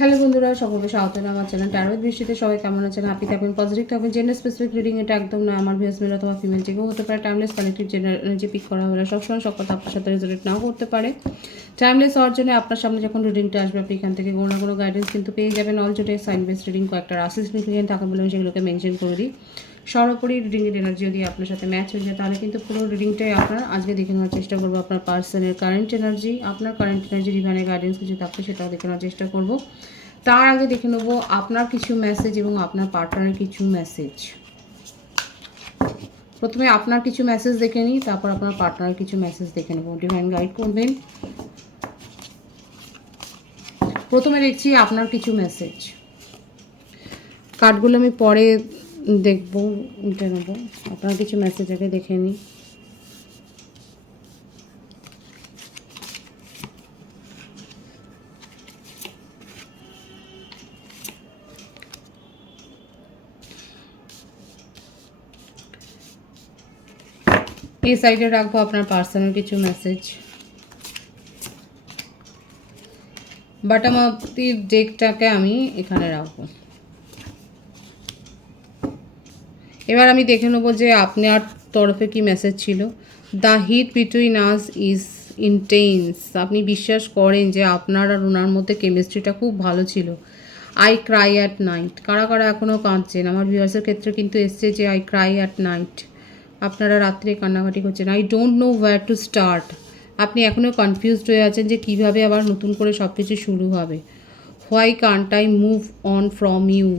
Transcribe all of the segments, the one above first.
Hello বন্ধুরা, সকলকে স্বাগত আমার চ্যানেল ট্যারোয়েদ বৃষ্টিতে সবাই কেমন আছেন? আপনি থাকবেন পজিটিভ থাকবেন জেন্ডার স্পেসিফিক রিডিং এটা একদম না। আমার ভিউস মেল অথবা ফিমেল যেগুলো হতে পারে টাইমলেস কালেক্টিভ জেন্ডার যে পিক করা হলে সবসময় সব কথা আপনার সাথে রেজাল্ট নাও করতে পারে। টাইমলেস হওয়ার জন্য আপনার সামনে যখন রিডিংটা আসবে, আপনি এখান থেকে কোনো না কোনো গাইডেন্স কিন্তু পেয়ে যাবেন। অল জোটে সাইন বেস রিডিং কয়েকটা রাসিস রিডিং থাকে বলে আমি সেগুলোকে মেনশন করে দিই। সর্বোপরি রিডিংয়ের এনার্জি যদি আপনার সাথে ম্যাচ হয়ে যায়, তাহলে কিন্তু পুরো রিডিংটাই আপনার আজকে দেখে নেওয়ার চেষ্টা করব। আপনার পার্সনের কারেন্ট এনার্জি আপনার কারেন্ট এনার্জি রিভানের গাইডেন্স কিছু থাকলে সেটাও দেখে নেওয়ার চেষ্টা করব। তার আগে দেখে নেব আপনার কিছু মেসেজ এবং আপনার পার্টনারের কিছু মেসেজ প্রথমে আপনার কিছু মেসেজ দেখে নিই, তারপর আপনার পার্টনারের কিছু মেসেজ দেখে নেব। ডিভাইন গাইড করবেন। প্রথমে দেখছি আপনার কিছু মেসেজ কার্ডগুলো আমি পরে দেখব উঠে নেব আপনার কিছু মেসেজ আগে দেখে নিই এই সাইডে রাখব আপনার পার্সোনাল কিছু মেসেজ বাটাম অফ দি ডেকটাকে আমি এখানে রাখব এবার আমি দেখে নেব যে আপনার তরফে কি মেসেজ ছিল। The heat between us is intense আপনি বিশ্বাস করেন যে আপনার আর ওনার মধ্যে কেমিস্ট্রিটা খুব ভালো ছিল। আই ক্রাই অ্যাট নাইট কারা কারা এখনও কাঁদছেন? আমার ভিউয়ার্সের ক্ষেত্রে কিন্তু এসছে যে আই ক্রাই অ্যাট নাইট আপনারা রাত্রে কান্নাকাটি করছেন। I don't know where to start আপনি এখনও কনফিউজড হয়ে আছেন যে কীভাবে আবার নতুন করে সব কিছু শুরু হবে। Why can't I move on from you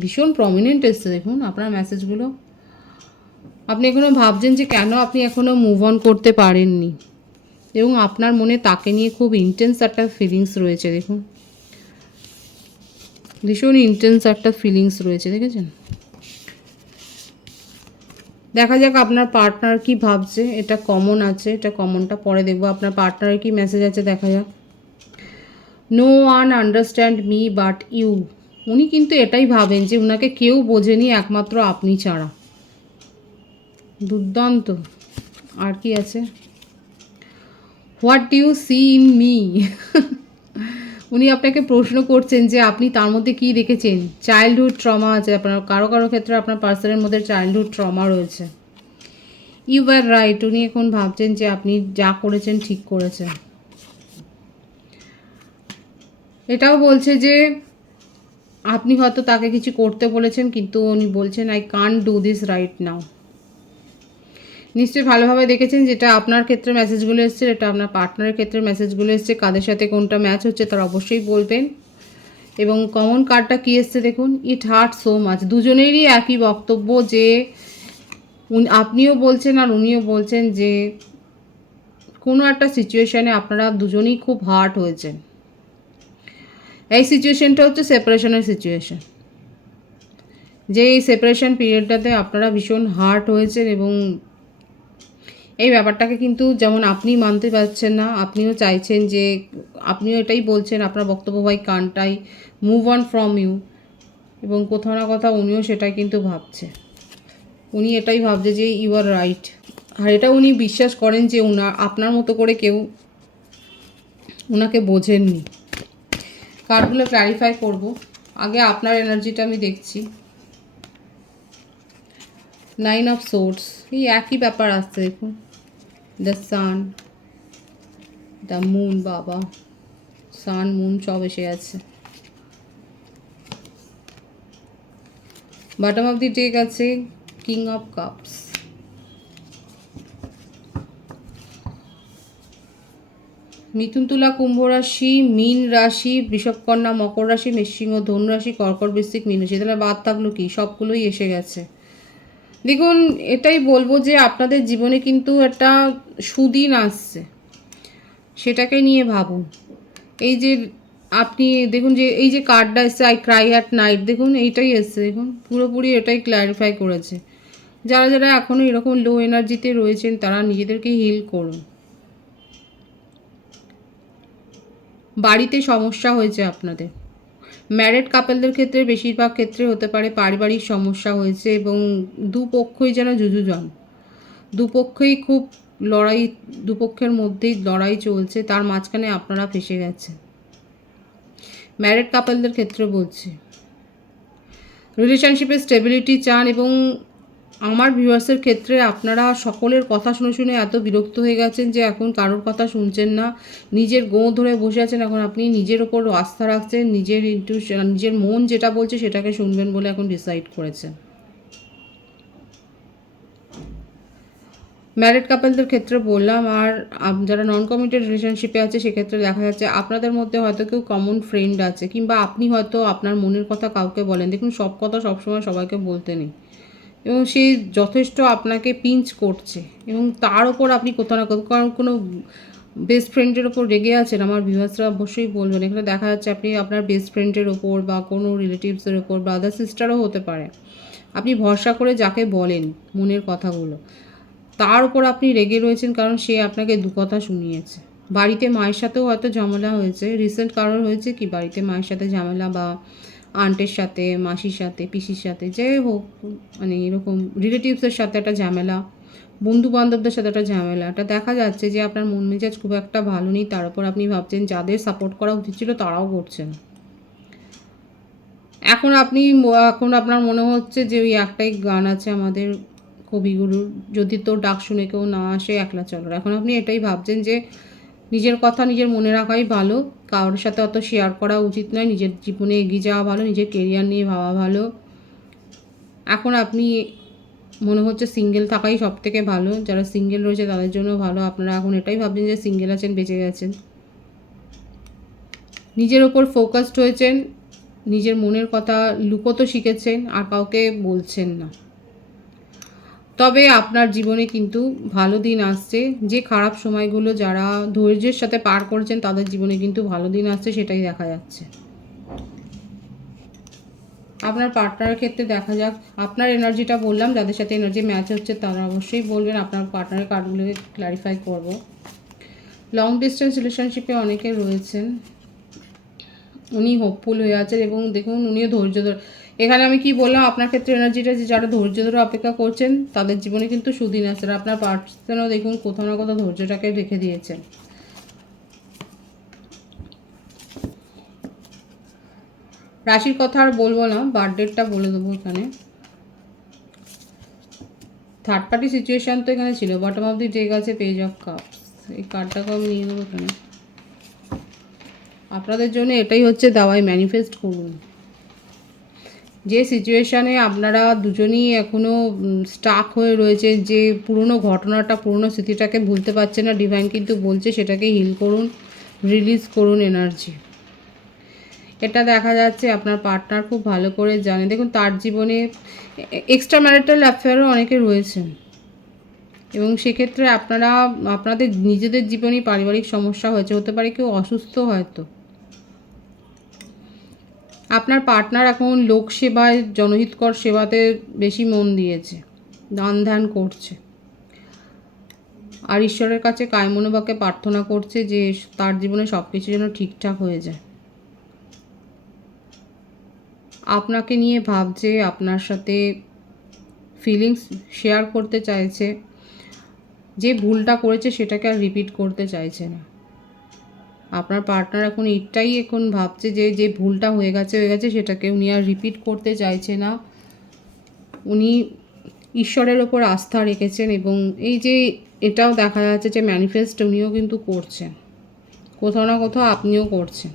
ভীষণ প্রমিনেন্ট এসছে, দেখুন, আপনার মেসেজগুলো আপনি এখনও ভাবছেন যে কেন আপনি এখনও মুভ অন করতে পারেননি? এবং আপনার মনে তাকে নিয়ে খুব ইন্টেন্স একটা ফিলিংস রয়েছে, দেখুন। ভীষণ ইন্টেন্স একটা ফিলিংস রয়েছে, দেখেছেন? দেখা যাক আপনার পার্টনার কি ভাবছে, এটা কমন আছে, এটা কমনটা পরে দেখব, আপনার পার্টনারের কি মেসেজ আছে, দেখা যাক। No one understand me but you উনি কিন্তু এটাই ভাবেন যে ওনাকে কেউ বোঝেনি একমাত্র আপনি ছাড়া। দুর্দান্ত। আর কি আছে? What you see in me উনি আপনাকে প্রশ্ন করছেন যে আপনি তার মধ্যে কী দেখেছেন? চাইল্ডহুড ট্রমা আছে আপনার, কারও কারও ক্ষেত্রে আপনার পার্সনের মধ্যে চাইল্ডহুড ট্রমা রয়েছে। ইউ আর রাইট উনি এখন ভাবছেন যে আপনি যা করেছেন ঠিক করেছেন। এটাও বলছে যে আপনি হয়তো তাকে কিছু করতে বলেছেন, কিন্তু উনি বলছেন আই কান ডু দিস রাইট নাও নিশ্চয়ই ভালোভাবে দেখেছেন যেটা আপনার ক্ষেত্রে মেসেজগুলো এসছে এটা আপনার পার্টনারের ক্ষেত্রে মেসেজগুলো এসছে, কাদের সাথে কোনটা ম্যাচ হচ্ছে তার অবশ্যই বলবেন। এবং কমন কার্ডটা কী এসছে দেখুন ইট হার্ট সো মাচ দুজনেরই একই বক্তব্য যে আপনিও বলছেন আর উনিও বলছেন যে কোনো একটা সিচুয়েশানে আপনারা দুজনেই খুব হার্ট হয়েছেন। এই সিচুয়েশনটা হচ্ছে সেপারেশনের সিচুয়েশন যে এই সেপারেশন পিরিয়ডটাতে আপনারা ভীষণ হার্ট হয়েছেন এবং এই ব্যাপারটাকে কিন্তু যেমন আপনি মানতে পারছেন না, আপনিও চাইছেন যে, আপনিও এটাই বলছেন, আপনার বক্তব্য why can't I move on from you এবং কোথাও না কোথাও উনিও সেটাই কিন্তু ভাবছে। উনি এটাই ভাবছে যে ইউ আর রাইট আর এটা উনি বিশ্বাস করেন যে, উনা, আপনার মতো করে কেউ ওনাকে বোঝেননি। কার্ডগুলো ক্ল্যারিফাই করব। আগে আপনার এনার্জিটা আমি দেখছি। নাইন অফ সোর্স এই একই ব্যাপার আসছে দেখুন। দ্য সান দ্য মুন বাবা। সান মুন সব এসে আছে বটম অফ দি ডেক আছে কিং অফ কাপস মিথুন তুলা কুম্ভ রাশি, মীন রাশি, বৃষভকন্যা, মকর রাশি, মেষসিংহ, ধনু রাশি, কর্কট বৃশ্চিক, মীন রাশি, তাহলে বাদ থাকল কি? সবগুলোই এসে গেছে। দেখুন, এটাই বলব যে আপনাদের জীবনে কিন্তু একটা সুদিন আসছে। সেটাকে নিয়ে ভাবুন। এই যে আপনি দেখুন যে এই যে কার্ডটা এসছে আই ক্রাই অ্যাট নাইট দেখুন, এইটাই এসছে। দেখুন, পুরোপুরি এটাই ক্ল্যারিফাই করেছে। যারা যারা এখনও এরকম লো এনার্জিতে রয়েছেন, তারা নিজেদেরকে হিল করুন। বাড়িতে সমস্যা হয়েছে আপনাদের। ম্যারেড কাপেলদের ক্ষেত্রে বেশিরভাগ ক্ষেত্রে হতে পারে পারিবারিক সমস্যা হয়েছে এবং দুপক্ষই যেন যুযুজন। দুপক্ষই খুব লড়াই দুপক্ষের মধ্যেই লড়াই চলছে, তার মাঝখানে আপনারা ফেসে গেছে ম্যারেড কাপেলদের ক্ষেত্রে বলছি। রিলেশনশিপে স্টেবিলিটি চান এবং আমার ভিউয়ার্সের ক্ষেত্রে আপনারা সকলের কথা শুনে শুনে এত বিরক্ত হয়ে গেছেন যে এখন কারোর কথা শুনছেন না। নিজের গো ধরে বসে আছেন, এখন আপনি নিজের ওপর আস্থা রাখছেন, নিজের ইন্টু নিজের মন যেটা বলছে সেটাকে শুনবেন বলে এখন ডিসাইড করেছেন। ম্যারিড কাপলদের ক্ষেত্রে বললাম, আর যারা নন কমিটেড রিলেশনশিপে আছে সেক্ষেত্রে দেখা যাচ্ছে আপনাদের মধ্যে হয়তো কেউ কমন ফ্রেন্ড আছে, কিংবা আপনি হয়তো আপনার মনের কথা কাউকে বলেন। দেখুন, সব কথা সবসময় সবাইকে বলতে নেই। এবং সে যথেষ্ট আপনাকে পিঞ্চ করছে এবং তার ওপর আপনি কোথাও না কোথাও, কারণ কোনো বেস্ট ফ্রেন্ডের ওপর রেগে আছেন, আমার ভিউয়ার্সরা অবশ্যই বলবেন। এখানে দেখা যাচ্ছে আপনি আপনার বেস্ট ফ্রেন্ডের ওপর বা কোনো রিলেটিভসের ওপর ব্রাদার সিস্টারও হতে পারে। আপনি ভরসা করে যাকে বলেন মনের কথাগুলো। তার উপর আপনি রেগে রয়েছেন কারণ সে আপনাকে দু কথা শুনিয়েছে। বাড়িতে মায়ের সাথেও হয়তো ঝামেলা হয়েছে। রিসেন্ট কারোর হয়েছে কি? বাড়িতে মায়ের সাথে ঝামেলা বা আন্টের সাথে, মাসির সাথে, পিসির সাথে, যে হোক মানে এরকম রিলেটিভসের সাথে একটা ঝামেলা বন্ধু বান্ধবদের সাথে একটা ঝামেলা, এটা দেখা যাচ্ছে যে আপনার মন মেজাজ খুব একটা ভালো নেই, তার উপর আপনি ভাবছেন যাদের সাপোর্ট করা উচিত ছিল তারাও করছেন এখন আপনি, এখন আপনার মনে হচ্ছে যে ওই একটাই গান আছে আমাদের কবিগুরুর, যদি তো ডাক শুনে কেউ না আসে, একলা চলো। এখন আপনি এটাই ভাবছেন যে নিজের কথা নিজের মনে রাখাই ভালো কারোর সাথে অত শেয়ার করা উচিত নয়। নিজের জীবনে এগিয়ে যাওয়া ভালো, নিজের কেরিয়ার নিয়ে ভাবা ভালো। এখন আপনি মনে হচ্ছে সিঙ্গেল থাকাই সব থেকে ভালো। যারা সিঙ্গেল রয়েছে তাদের জন্য ভালো। আপনারা এখন এটাই ভাবছেন যে সিঙ্গেল আছেন, বেঁচে গেছেন। নিজের ওপর ফোকাসড হয়েছেন, নিজের মনের কথা লুকোতে শিখেছেন, আর কাউকে বলছেন না। তবে আপনার জীবনে কিন্তু ভালো দিন আসছে। যে খারাপ সময়গুলো যারা ধৈর্যের সাথে পার করছেন, তাদের জীবনে কিন্তু ভালো দিন আসছে, সেটাই দেখা যাচ্ছে। আপনার পার্টনারের ক্ষেত্রে দেখা যাক। আপনার এনার্জিটা বললাম, যাদের সাথে এনার্জি ম্যাচ হচ্ছে, তারা অবশ্যই বলবেন, আপনার পার্টনারের কার্ডগুলোকে ক্ল্যারিফাই করব। লং ডিস্টেন্স রিলেশনশিপে অনেকে রয়েছেন। উনি হোপফুল হয়ে আছেন এবং দেখুন, উনিও ধৈর্য ধরে এখানে আমি কি বললাম? আপনার ক্ষেত্রে এনার্জিটা যে যারা ধৈর্য ধরে অপেক্ষা করছেন, তাদের জীবনে কিন্তু সুদিন আছে। আর আপনার পার্সনও দেখুন, কোথাও না কোথাও ধৈর্যটাকে রেখে দিয়েছেন। রাশির কথা আর বলব না বার্থডেটটা বলে দেবো এখানে। থার্ড পার্টি সিচুয়েশান তো এখানে ছিল বটম অফ দি ডেক আছে পেজ অফ কাপস এই কার্ডটাকে আমি নিয়ে নেব এখানে। আপনাদের জন্য এটাই হচ্ছে দাওয়াই ম্যানিফেস্ট করুন। যে সিচুয়েশানে আপনারা দুজনই এখনও স্টাক হয়ে রয়েছে যে পুরনো ঘটনাটা, পুরনো স্মৃতিটাকে ভুলতে পারছে না ডিভাইন কিন্তু বলছে সেটাকে হিল করুন রিলিজ করুন এনার্জি এটা দেখা যাচ্ছে আপনার পার্টনার খুব ভালো করে জানে। দেখুন, তার জীবনে এক্সট্রা ম্যারিটাল অ্যাফেয়ারও অনেকে রয়েছেন। এবং সেক্ষেত্রে আপনারা, আপনাদের নিজেদের জীবনেই পারিবারিক সমস্যা হয়েছে, হতে পারে কেউ অসুস্থ হয়তো। আপনার পার্টনার এখন লোক সেবায়, জনহিতকর সেবাতে বেশি মন দিয়েছে, দান ধ্যান করছে। আর ঈশ্বরের কাছে কায়মনোবাকে প্রার্থনা করছে যে, তার জীবনে সব কিছু যেন ঠিকঠাক হয়ে যায়। আপনাকে নিয়ে ভাবছে, আপনার সাথে ফিলিংস শেয়ার করতে চাইছে, যে ভুলটা করেছে সেটাকে আর রিপিট করতে চাইছে না। আপনার পার্টনার এখন এটাই এখন ভাবছে যে যে ভুলটা হয়ে গেছে হয়ে গেছে, সেটাকে উনি আর রিপিট করতে চাইছে না। উনি ঈশ্বরের ওপর আস্থা রেখেছেন এবং এই যে এটাও দেখা যাচ্ছে যে ম্যানিফেস্ট উনিও কিন্তু করছেন। কোথাও না কোথাও আপনিও করছেন।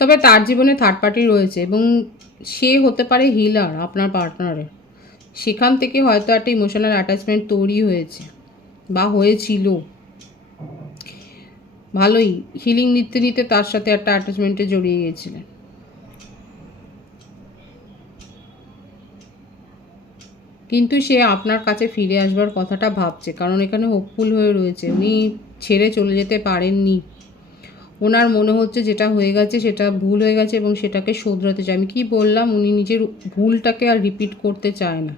তবে তার জীবনে থার্ড পার্টি রয়েছে এবং সে হতে পারে হিলার আপনার পার্টনারের সেখান থেকে হয়তো একটা ইমোশনাল অ্যাটাচমেন্ট তৈরি হয়েছে। বা হয়েছিল। ভালোই হিলিং নিতে নিতে তার সাথে একটা অ্যাটাচমেন্টে জড়িয়ে গিয়েছিলেন। কিন্তু সে আপনার কাছে ফিরে আসবার কথাটা ভাবছে, কারণ এখানে হোপফুল হয়ে রয়েছে। উনি ছেড়ে চলে যেতে পারেননি। ওনার মনে হচ্ছে যেটা হয়ে গেছে সেটা ভুল হয়ে গেছে এবং সেটাকে শোধরাতে চায়। আমি কি বললাম, উনি নিজের ভুলটাকে আর রিপিট করতে চায় না।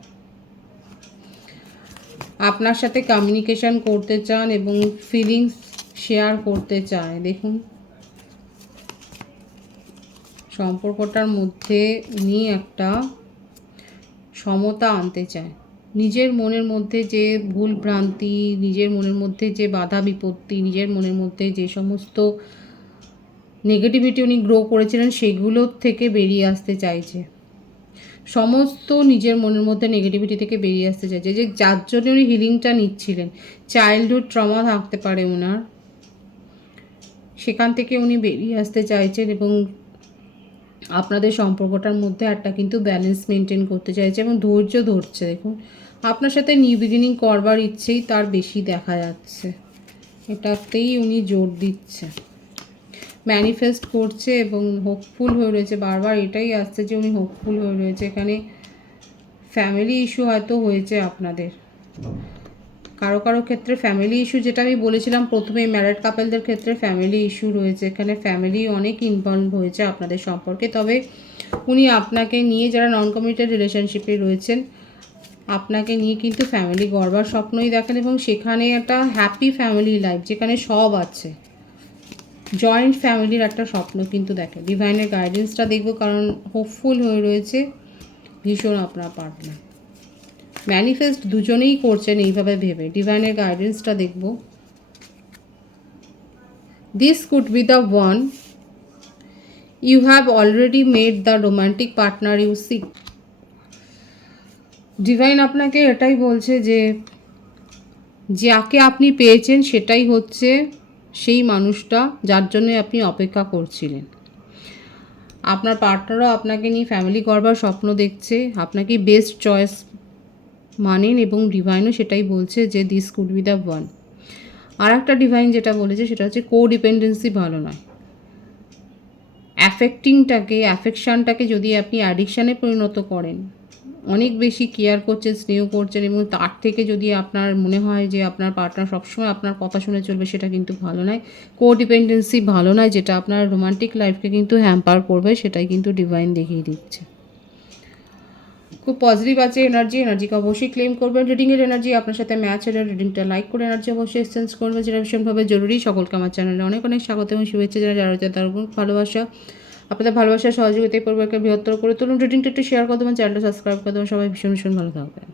আপনার সাথে কমিউনিকেশন করতে চান এবং ফিলিংস শেয়ার করতে চায়, দেখুন। সম্পর্কটার মধ্যে উনি একটা সমতা আনতে চায়। নিজের মনের মধ্যে যে ভুল ভ্রান্তি, নিজের মনের মধ্যে যে বাধা বিপত্তি, নিজের মনের মধ্যে যে সমস্ত নেগেটিভিটি উনি গ্রো করেছিলেন সেগুলোর থেকে বেরিয়ে আসতে চাইছে। সমস্ত নিজের মনের মধ্যে নেগেটিভিটি থেকে বেরিয়ে আসতে চাইছে। যে যার জন্য উনি হিলিংটা নিচ্ছিলেন। চাইল্ডহুড ট্রমা থাকতে পারে ওনার সেখান থেকে উনি বেরিয়ে আসতে চাইছেন এবং আপনাদের সম্পর্কটার মধ্যে একটা কিন্তু ব্যালেন্স মেনটেন করতে চাইছে এবং ধৈর্য ধরছে। দেখুন, আপনার সাথে নিউ বিগিনিং করবার ইচ্ছেই তার বেশি দেখা যাচ্ছে। এটাতেই উনি জোর দিচ্ছে। ম্যানিফেস্ট করছে এবং হোপফুল হয়ে রয়েছে। বারবার এটাই আসছে যে উনি হোপফুল হয়ে রয়েছে। এখানে ফ্যামিলি ইস্যু হয়তো হয়েছে আপনাদের। কারও কারও ক্ষেত্রে ফ্যামিলি ইস্যু যেটা আমি বলেছিলাম প্রথমে ম্যারেড কাপেলদের ক্ষেত্রে ফ্যামিলি ইস্যু রয়েছে। এখানে ফ্যামিলি অনেক ইনভলভ হয়েছে আপনাদের সম্পর্কে। তবে উনি আপনাকে নিয়ে যারা নন কমিটেড রিলেশনশিপে রয়েছেন, আপনাকে নিয়ে কিন্তু ফ্যামিলি গড়বার স্বপ্নই দেখেন এবং সেখানে একটা হ্যাপি ফ্যামিলি লাইফ যেখানে সব আছে। জয়েন্ট ফ্যামিলির একটা স্বপ্ন কিন্তু দেখে ডিভাইনের গাইডেন্সটা দেখব কারণ হোপফুল হয়ে রয়েছে ভীষণ আপনার পার্টনার ম্যানিফেস্ট দুজনেই করছেন এইভাবে ভেবে। ডিভাইনের গাইডেন্সটা দেখব। This could be the one you have already made the romantic partner you seek divine আপনাকে এটাই বলছে যে, যাকে আপনি পেয়েছেন সেটাই হচ্ছে সেই মানুষটা যার জন্য আপনি অপেক্ষা করছিলেন। আপনার পার্টনারও আপনাকে নিয়ে ফ্যামিলি করবার স্বপ্ন দেখছে। আপনাকে বেস্ট চয়েস মানেন এবং ডিভাইনও সেটাই বলছে যে this could be the one আর একটা ডিভাইন যেটা বলেছে সেটা হচ্ছে কো ডিপেন্ডেন্সি ভালো নয়। অ্যাফেক্টিংটাকে অ্যাফেকশানটাকে যদি আপনি অ্যাডিকশানে পরিণত করেন অনেক বেশি কেয়ার করছেন, স্নেহ করছেন এবং তার থেকে যদি আপনার মনে হয় যে আপনার পার্টনার সবসময় আপনার কথা শুনে চলবে, সেটা কিন্তু ভালো নয়। কো ডিপেন্ডেন্সি ভালো নয়, যেটা আপনার রোমান্টিক লাইফকে কিন্তু হ্যাম্পার করবে, সেটাই কিন্তু ডিভাইন দেখিয়ে দিচ্ছে। খুব পজিটিভ আছে এনার্জি এনার্জিকে অবশ্যই ক্লেম করবেন। রিডিংয়ের এনার্জি আপনার সাথে ম্যাচ হলে রিডিংটা লাইক করে এনার্জি অবশ্যই এক্সচেঞ্জ করবেন। যেটা ভীষণভাবে জরুরি। সকলকে আমার চ্যানেলে অনেক অনেক স্বাগত এবং শুভেচ্ছা যারা যারা তার ভালোবাসা আপনাদের ভালোবাসা সহযোগিতায় পরিবারকে বৃহত্তর করে তুলুন। রিডিংটা একটু শেয়ার করে দেবেন চ্যানেলটা সাবস্ক্রাইব করে দেবেন। সবাই ভীষণ ভীষণ ভালো থাকবেন।